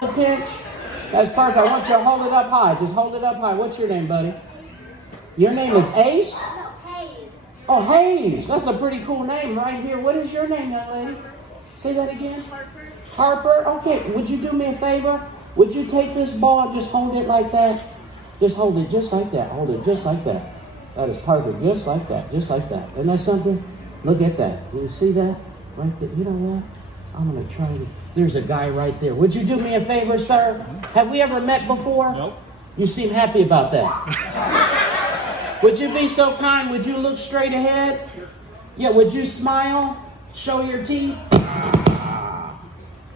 Pitch. That's perfect. I want you to hold it up high. Just hold it up high. What's your name, buddy? Your name is Ace? No, Hayes. Oh, Hayes. That's a pretty cool name right here. What is your name, young lady? Say that again. Harper. Harper. Okay. Would you do me a favor? Would you take this ball and just hold it like that? Just hold it just like that. Hold it just like that. That is perfect. Just like that. Just like that. Isn't that something? Look at that. You see that? Right there. You know what? I'm going to try to... There's a guy right there. Would you do me a favor, sir? Have we ever met before? Nope. You seem happy about that. Would you be so kind? Would you look straight ahead? Yeah, would you smile? Show your teeth?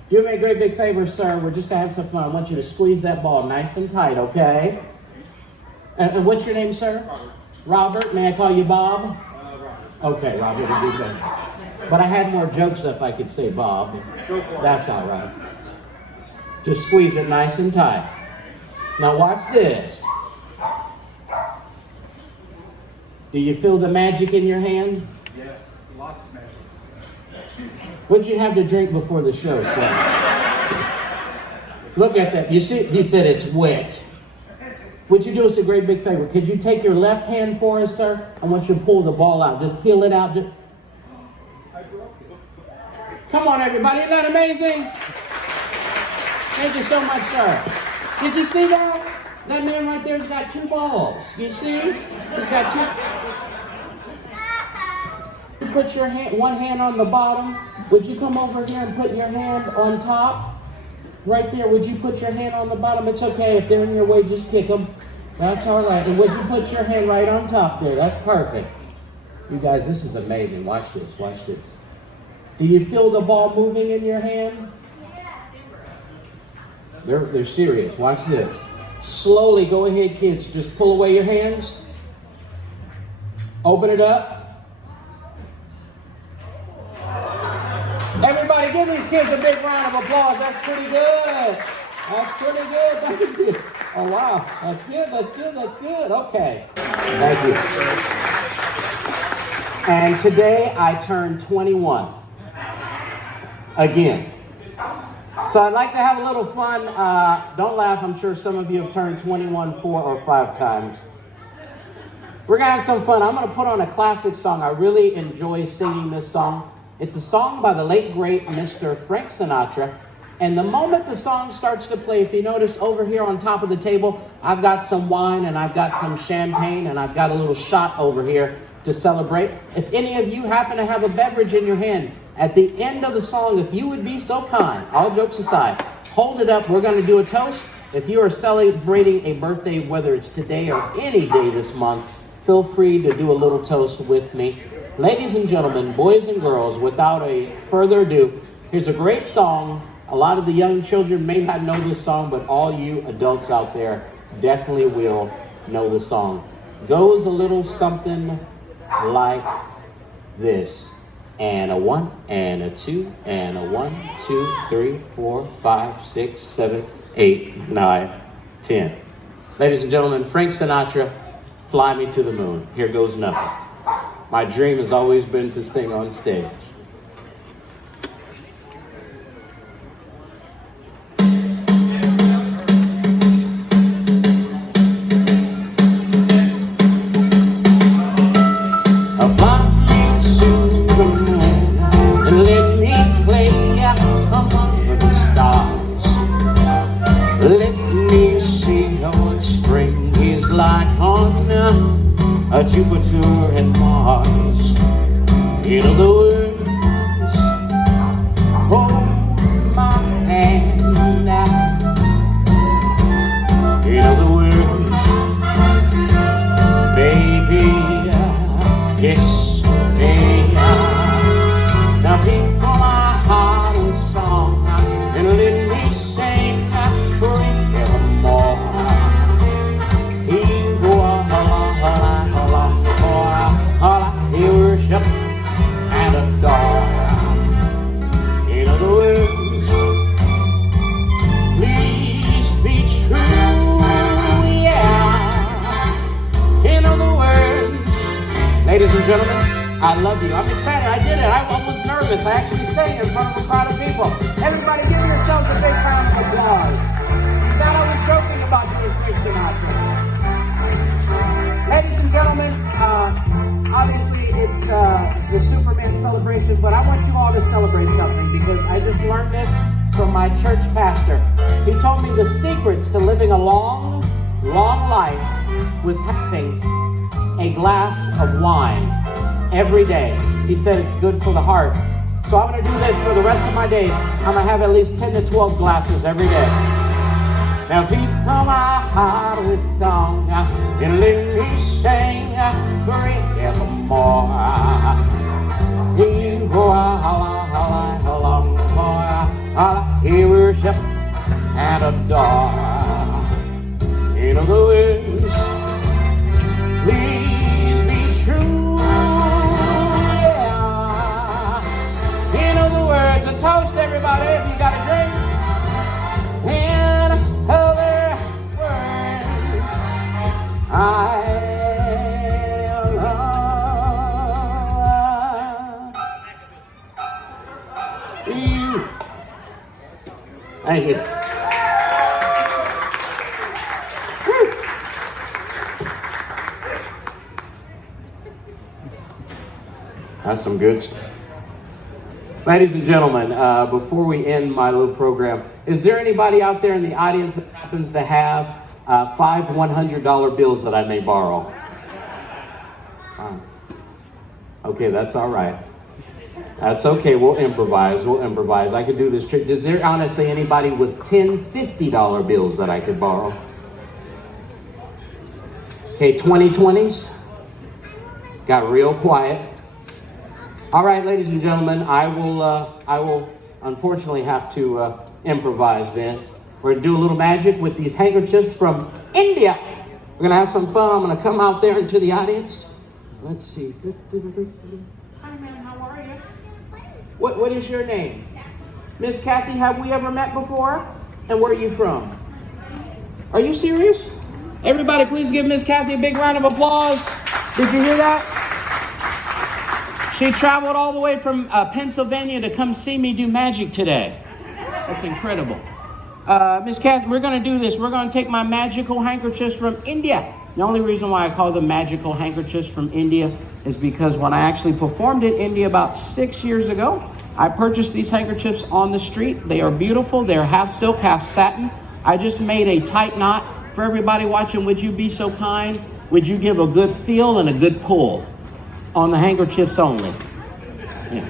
Do me a great big favor, sir. We're just going to have some fun. I want you to squeeze that ball nice and tight, okay? And what's your name, sir? Robert. Robert. May I call you Bob? Robert. Okay, Robert, would be good. But I had more jokes if I could say Bob. Go for it. That's all right. Just squeeze it nice and tight. Now watch this. Do you feel the magic in your hand? Yes, lots of magic. What'd you have to drink before the show, sir? Look at that. You see, he said it's wet. Would you do us a great big favor? Could you take your left hand for us, sir? I want you to pull the ball out. Just peel it out. Come on, everybody. Isn't that amazing? Thank you so much, sir. Did you see that? That man right there's got two balls. You see? He's got two. Put your hand, one hand on the bottom. Would you come over here and put your hand on top? Right there. Would you put your hand on the bottom? It's okay. If they're in your way, just kick them. That's all right. And would you put your hand right on top there? That's perfect. You guys, this is amazing. Watch this. Watch this. Do you feel the ball moving in your hand? They're serious. Watch this. Slowly, go ahead, kids. Just pull away your hands. Open it up. Everybody give these kids a big round of applause. That's pretty good. That's pretty good. Thank you. Oh, wow. That's good. That's good. That's good. Okay. Thank you. And today I turned 21. Again. So I'd like to have a little fun. Don't laugh. I'm sure some of you have turned 21 4 or 5 times. We're going to have some fun. I'm going to put on a classic song. I really enjoy singing this song. It's a song by the late, great Mr. Frank Sinatra. And the moment the song starts to play, if you notice over here on top of the table, I've got some wine and I've got some champagne and I've got a little shot over here to celebrate. If any of you happen to have a beverage in your hand, at the end of the song, if you would be so kind, all jokes aside, hold it up. We're going to do a toast. If you are celebrating a birthday, whether it's today or any day this month, feel free to do a little toast with me. Ladies and gentlemen, boys and girls, without a further ado, here's a great song. A lot of the young children may not know this song, but all you adults out there definitely will know the song. Goes a little something like this. And a 1, and a 2, and a 1, 2, 3, 4, 5, 6, 7, 8, 9, 10. Ladies and gentlemen, Frank Sinatra, Fly Me to the Moon. Here goes nothing. My dream has always been to sing on stage. Jupiter and Mars. In other words, hold my hand now. In other words, baby, kiss me. Now pick my heart a song and let me sing forevermore. Worship and adore. In other words, please be true, yeah. In other words, ladies and gentlemen, I love you. I'm excited. I did it. I was nervous. I actually sang in front of a crowd of people. Everybody give yourselves a big round of applause. You thought I was joking about doing Frank Sinatra. Ladies and gentlemen, obviously it's the Superman celebration, but I want you all to celebrate something because I just learned this from my church pastor. He told me the secrets to living a long life was having a glass of wine every day. He said it's good for the heart. So I'm going to do this for the rest of my days. I'm going to have at least 10 to 12 glasses every day. Now keep my heart with song and let me sing forevermore. He worship and adore. In other words, please be true. Yeah. In other words, a toast, everybody. If you got a drink. In other words, I love you. Thank you. That's some good stuff. Ladies and gentlemen, before we end my little program, is there anybody out there in the audience that happens to have 5 $100 bills that I may borrow? Okay, that's all right. That's okay. We'll improvise. I could do this trick. Is there honestly anybody with 10 $50 bills that I could borrow? Okay, 2020s. Got real quiet. All right, ladies and gentlemen, I will unfortunately have to improvise then. We're going to do a little magic with these handkerchiefs from India. We're going to have some fun. I'm going to come out there into the audience. Let's see. Hi, ma'am. How are you? What is your name? Miss Kathy, have we ever met before? And where are you from? Are you serious? Everybody, please give Miss Kathy a big round of applause. Did you hear that? She traveled all the way from Pennsylvania to come see me do magic today. That's incredible. Miss Kathy, we're going to do this. We're going to take my magical handkerchiefs from India. The only reason why I call them magical handkerchiefs from India is because when I actually performed in India about 6 years ago, I purchased these handkerchiefs on the street. They are beautiful. They're half silk, half satin. I just made a tight knot. For everybody watching, would you be so kind? Would you give a good feel and a good pull on the handkerchiefs only? Yeah.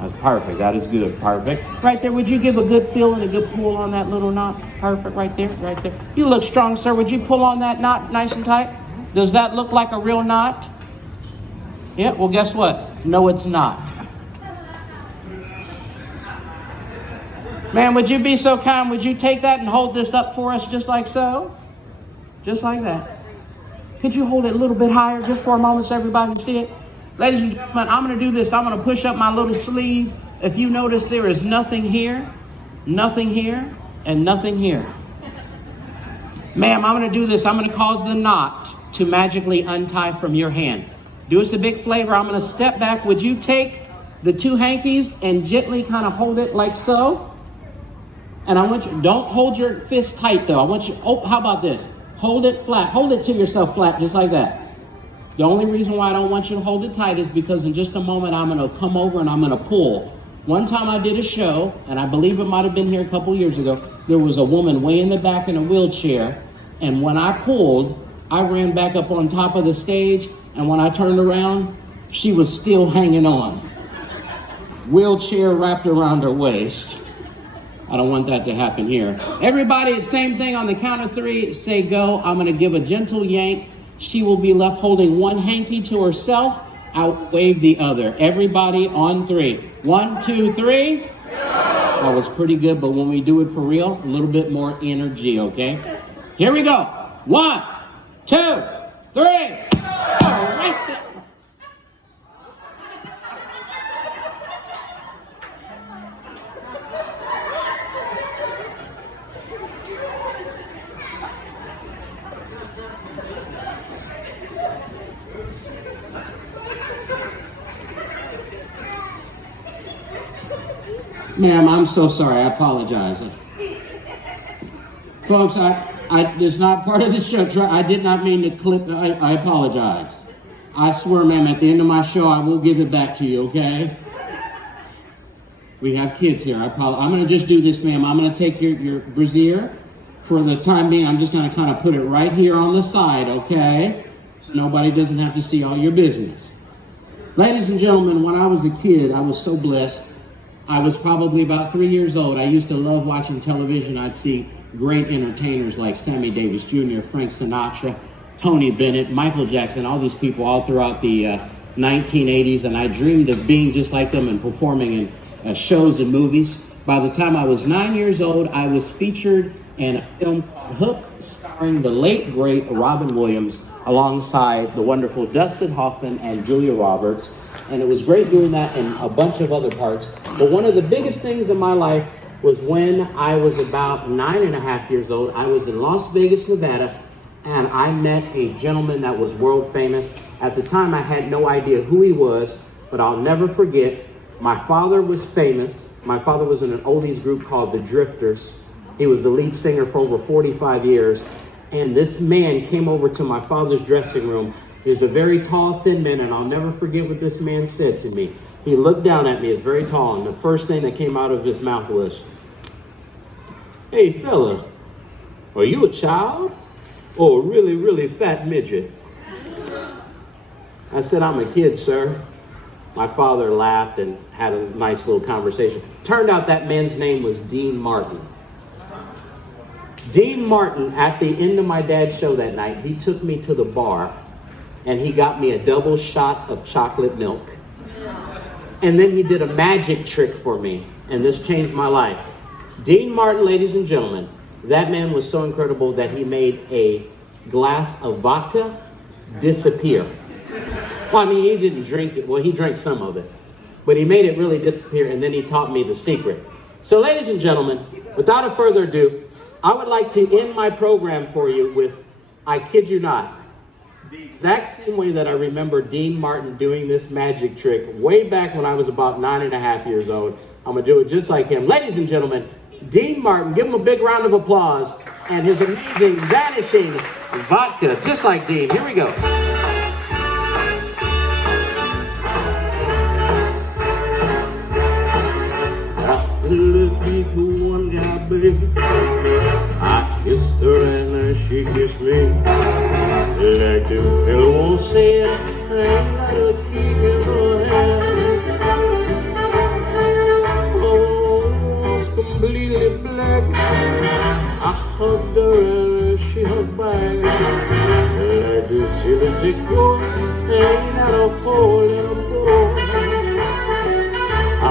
That's perfect. That is good. Perfect. Right there, would you give a good feel and a good pull on that little knot? Perfect. Right there. Right there. You look strong, sir. Would you pull on that knot nice and tight? Does that look like a real knot? Yeah. Well, guess what? No, it's not. Man, would you be so kind? Would you take that and hold this up for us just like so? Just like that. Could you hold it a little bit higher just for a moment so everybody can see it? Ladies and gentlemen, I'm going to do this. I'm going to push up my little sleeve. If you notice, there is nothing here, and nothing here. Ma'am, I'm going to do this. I'm going to cause the knot to magically untie from your hand. Do us a big favor. I'm going to step back. Would you take the two hankies and gently kind of hold it like so? And I want you, don't hold your fist tight though. I want you, how about this? Hold it flat. Hold it to yourself flat, just like that. The only reason why I don't want you to hold it tight is because in just a moment I'm going to come over and I'm going to pull. One time I did a show, and I believe it might have been here a couple years ago. There was a woman way in the back in a wheelchair, and when I pulled, I ran back up on top of the stage, and when I turned around, she was still hanging on. Wheelchair wrapped around her waist. I don't want that to happen here. Everybody, same thing on the count of 3, say go. I'm going to give a gentle yank. She will be left holding one hanky to herself. I'll wave the other. Everybody on 3. 1, 2, 3. Go. That was pretty good, but when we do it for real, a little bit more energy, okay? Here we go. 1, 2, 3. Go. Right there. Ma'am, I'm so sorry. I apologize. Folks, it's not part of the show. I did not mean to clip. I apologize. I swear, ma'am, at the end of my show, I will give it back to you, okay? We have kids here. I'm going to just do this, ma'am. I'm going to take your brassiere. For the time being, I'm just going to kind of put it right here on the side, okay? So nobody doesn't have to see all your business. Ladies and gentlemen, when I was a kid, I was so blessed. I was probably about 3 years old. I used to love watching television. I'd see great entertainers like Sammy Davis Jr., Frank Sinatra, Tony Bennett, Michael Jackson, all these people all throughout the 1980s. And I dreamed of being just like them and performing in shows and movies. By the time I was 9 years old, I was featured in a film called Hook, starring the late, great Robin Williams, alongside the wonderful Dustin Hoffman and Julia Roberts. And it was great doing that and a bunch of other parts. But one of the biggest things in my life was when I was about 9.5 years old. I was in Las Vegas, Nevada, and I met a gentleman that was world famous. At the time, I had no idea who he was, but I'll never forget, my father was famous. My father was in an oldies group called the Drifters. He was the lead singer for over 45 years. And this man came over to my father's dressing room. He's a very tall, thin man, and I'll never forget what this man said to me. He looked down at me, he's very tall, and the first thing that came out of his mouth was, "Hey fella, are you a child or a really, really fat midget?" I said, "I'm a kid, sir." My father laughed and had a nice little conversation. Turned out that man's name was Dean Martin. Dean Martin, at the end of my dad's show that night, he took me to the bar and he got me a double shot of chocolate milk. And then he did a magic trick for me, and this changed my life. Dean Martin, ladies and gentlemen, that man was so incredible that he made a glass of vodka disappear. Well, I mean, he didn't drink it. Well, he drank some of it. But he made it really disappear, and then he taught me the secret. So, ladies and gentlemen, without a further ado, I would like to end my program for you with, I kid you not, the exact same way that I remember Dean Martin doing this magic trick way back when I was about 9.5 years old. I'm going to do it just like him. Ladies and gentlemen, Dean Martin, give him a big round of applause, and his amazing vanishing vodka, just like Dean. Here we go. I kissed her and she kissed me. Like the fellow won't say it, ain't got a key in her hand. Oh, it's completely black. I hugged her and she hugged back. Like the silly sick boy, ain't got a hole in a boy. I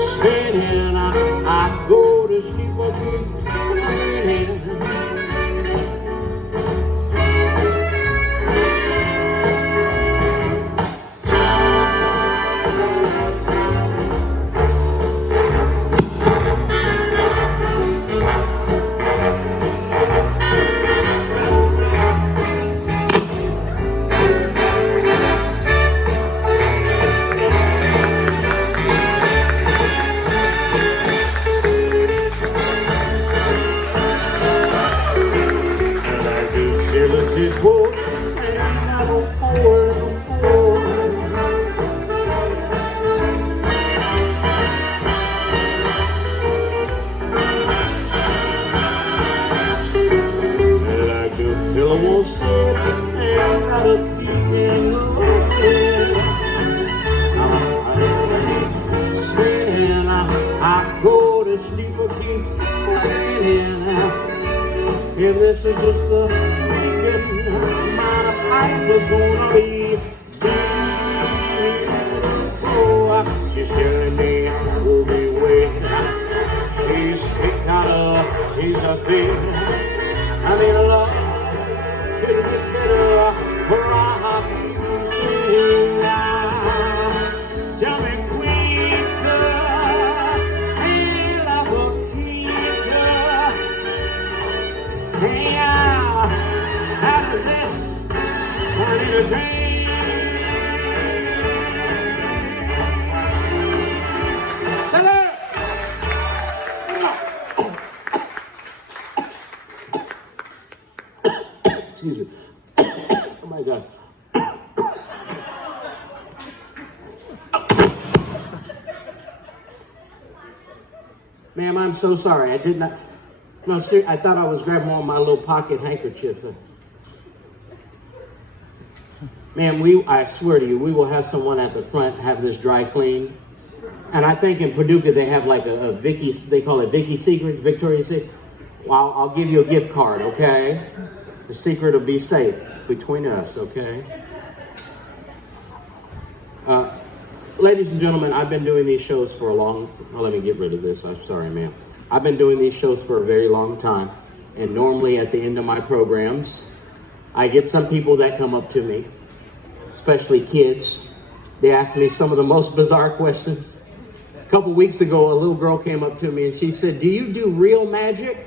spinning, I go to sleep again. If this is just the beginning, my life was gonna be beautiful. She's telling me I will be waiting. She's picked kind of, he's just big. I mean, a lot, it'll get better, rock, sing now. Tell me quicker, and I will keep her. Yeah, out of this, I need a dream. Ma'am, I'm so sorry. I did not. No, I thought I was grabbing one of my little pocket handkerchiefs. Ma'am, I swear to you, we will have someone at the front have this dry clean. And I think in Paducah they have like a Vicky, they call it Vicky Secret, Victoria's Secret. Well, I'll give you a gift card, okay? The secret will be safe between us, okay? Ladies and gentlemen, I've been doing these shows for well, let me get rid of this. I'm sorry, ma'am. I've been doing these shows for a very long time. And normally at the end of my programs, I get some people that come up to me, especially kids. They ask me some of the most bizarre questions. A couple weeks ago, a little girl came up to me and she said, "Do you do real magic?"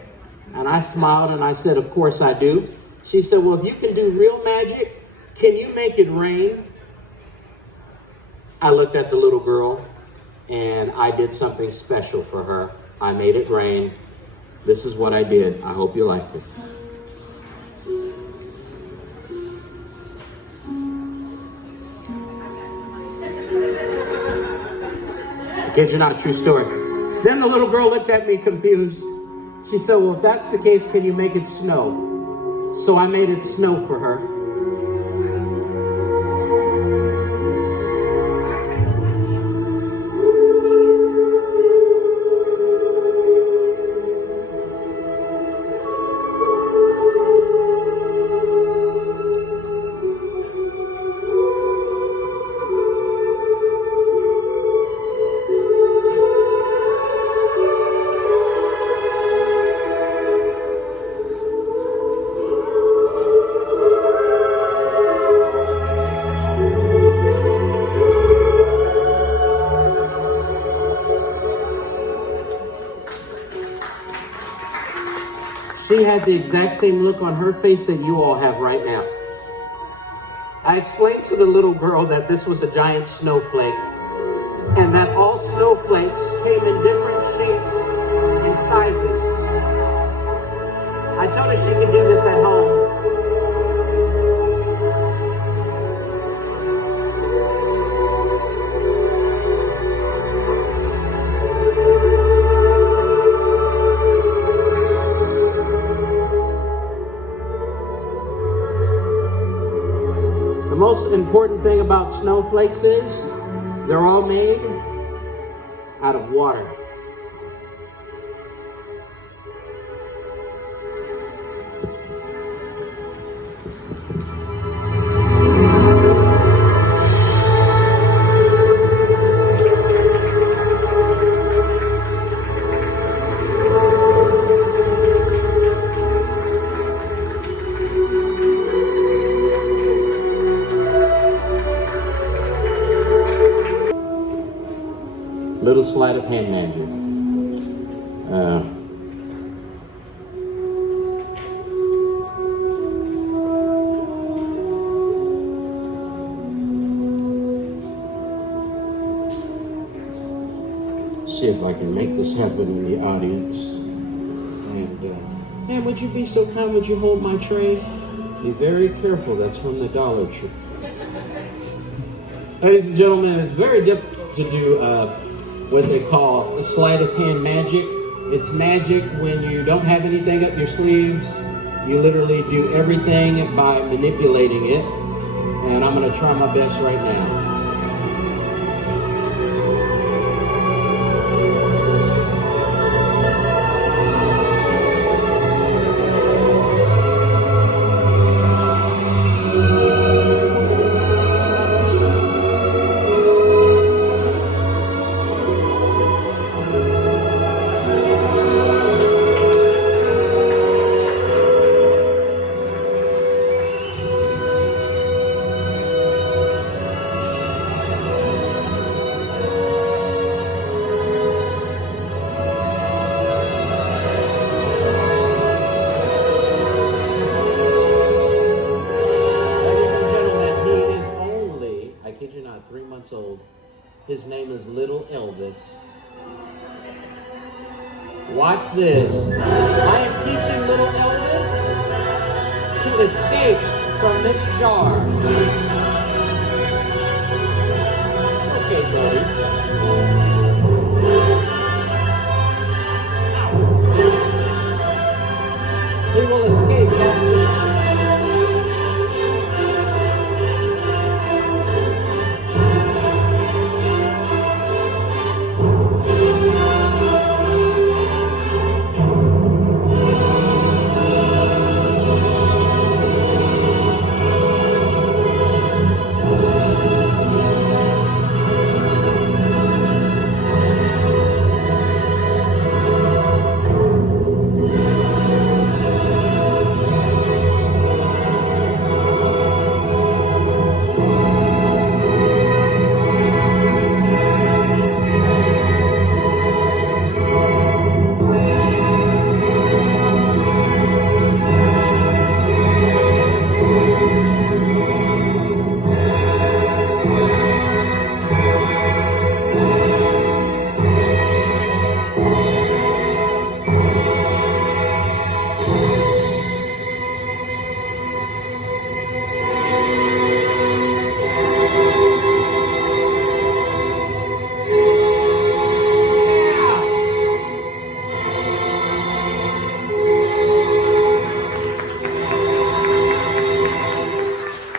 And I smiled and I said, "Of course I do." She said, "Well, if you can do real magic, can you make it rain?" I looked at the little girl and I did something special for her. I made it rain. This is what I did. I hope you liked it. Kid you not, true story. Then the little girl looked at me confused. She said, "Well, if that's the case, can you make it snow?" So I made it snow for her. She had the exact same look on her face that you all have right now. I explained to the little girl that this was a giant snowflake and that all snowflakes came in different shapes and sizes. I told her she could do this at home. The most important thing about snowflakes is they're all made out of water. Little sleight of hand magic. See if I can make this happen in the audience. And, man, would you be so kind? Would you hold my tray? Be very careful. That's from the Dollar Tree. Ladies and gentlemen, it's very difficult to do what they call a sleight of hand magic. It's magic when you don't have anything up your sleeves. You literally do everything by manipulating it. And I'm going to try my best right now. Old. His name is Little Elvis. Watch this. I am teaching Little Elvis to escape from this jar. It's okay, buddy.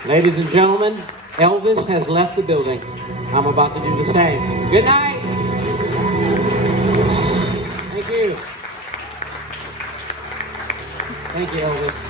Ladies and gentlemen, Elvis has left the building. I'm about to do the same. Good night. Thank you. Thank you, Elvis.